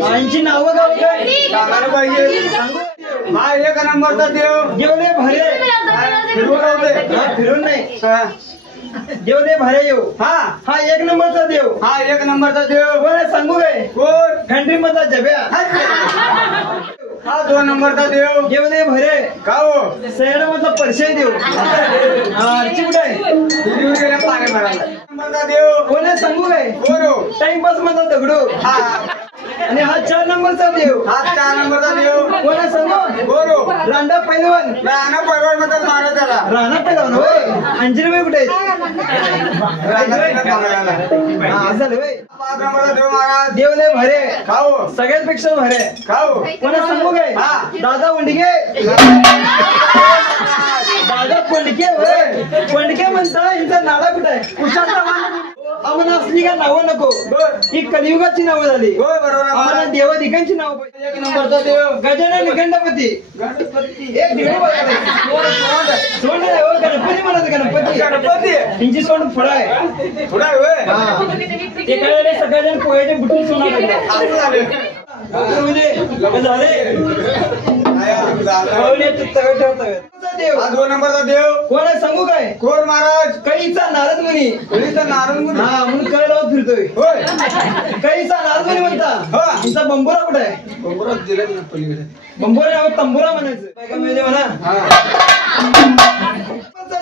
यांची नावं गाव काय सांगायला पाहिजे. हा एक नंबरचा देव जेवले भरे फिरून नाही देव दे भारे येऊ. हा एक नंबरचा देव. हा एक नंबरचा देव. कोण सांगू काय कोण कंट्री मधला जब्या. हा 2 नंबरचा देव. देव दे भरे का हो सैड मधला परशे देव. आरची कुठे आहे पाणी भरायला. नंबरचा देव. कोण सांगू काय कोण टाइमपास मधला दगडू. आणि हा 4 नंबरचा देव. हा 4 नंबरचा देव. कोण सांगू कोण रांडा पैलवान. राणा पैलवान मध्ये मारा त्याला. राणा पैलवान होय. अंजलीबाई कुठे झालं होय. 5 नंबरचा देव महाराज. देव दे भरे खाओ सगळ्यांपेक्षा भरे. खाओ कोण सांगू काय दादा उंडके. दादा कोंडके होय. कोंडके म्हणता हिचा नाडा कुठे आहे कुशाचा आम्हाला असली का नावं नको. ही कलियुगाची नावं झाली. आम्हाला देवाधिकांची नावं पाहिजे. 1 नंबरचा देव गजानन गणपती. एक देव सोंड आहे हो गणपती म्हणत. गणपती हिंची सोंड फळ आहे. थोडा ते काय सगळ्याजण पोह्याचे बुटून सोना झाले. देव 2 नंबरचा देव. कोण आहे सांगू काय कोण महाराज. कैचा नारद मुनी. कळीचा नारद मुनी. हा म्हणून कळ लावत फिरतोय. होय कैचा नारद मुनी म्हणता. तुमचा बंबोरा कुठे आहे. बंबोरा दिला ना पलीकडे. बंबोरा तंबोरा म्हणायचं म्हणा.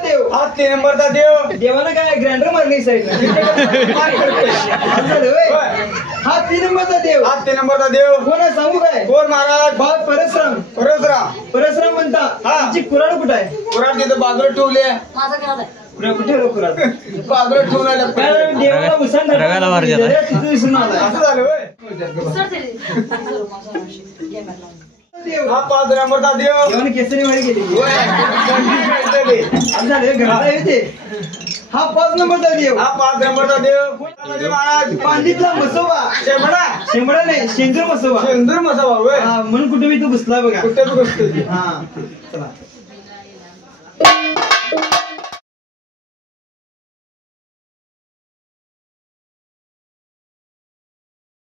देव हा 3 नंबरचा देव. देवानं काय ग्रँडर मारली साईड. हा 3 नंबरचा देव. हा 3 नंबरचा देव. कोण आहे सांगू काय कोण महाराज. बाप परशुराम. परशुराम म्हणता. तुमची कुराड कुठे आहे. कुराड तिथं बाजूला ठेवली. कुठे कुराड बाजूला ठेवून देवाला उसान तिथे दिसून आला. असं झालं होय. हा 5 नंबरचा देव. देवाने केसरी वारी केली. घरात येते. हा 5 नंबरचा देव. हा 5 नंबरचा देव. महाराज पांडितला मसोबा. शेंबडा नाही शेंदूर मसोबा. शेंदूर मसोबा होय. म्हणून कुठे मी तू बसला बघा. कुठे बसतो. हा चला.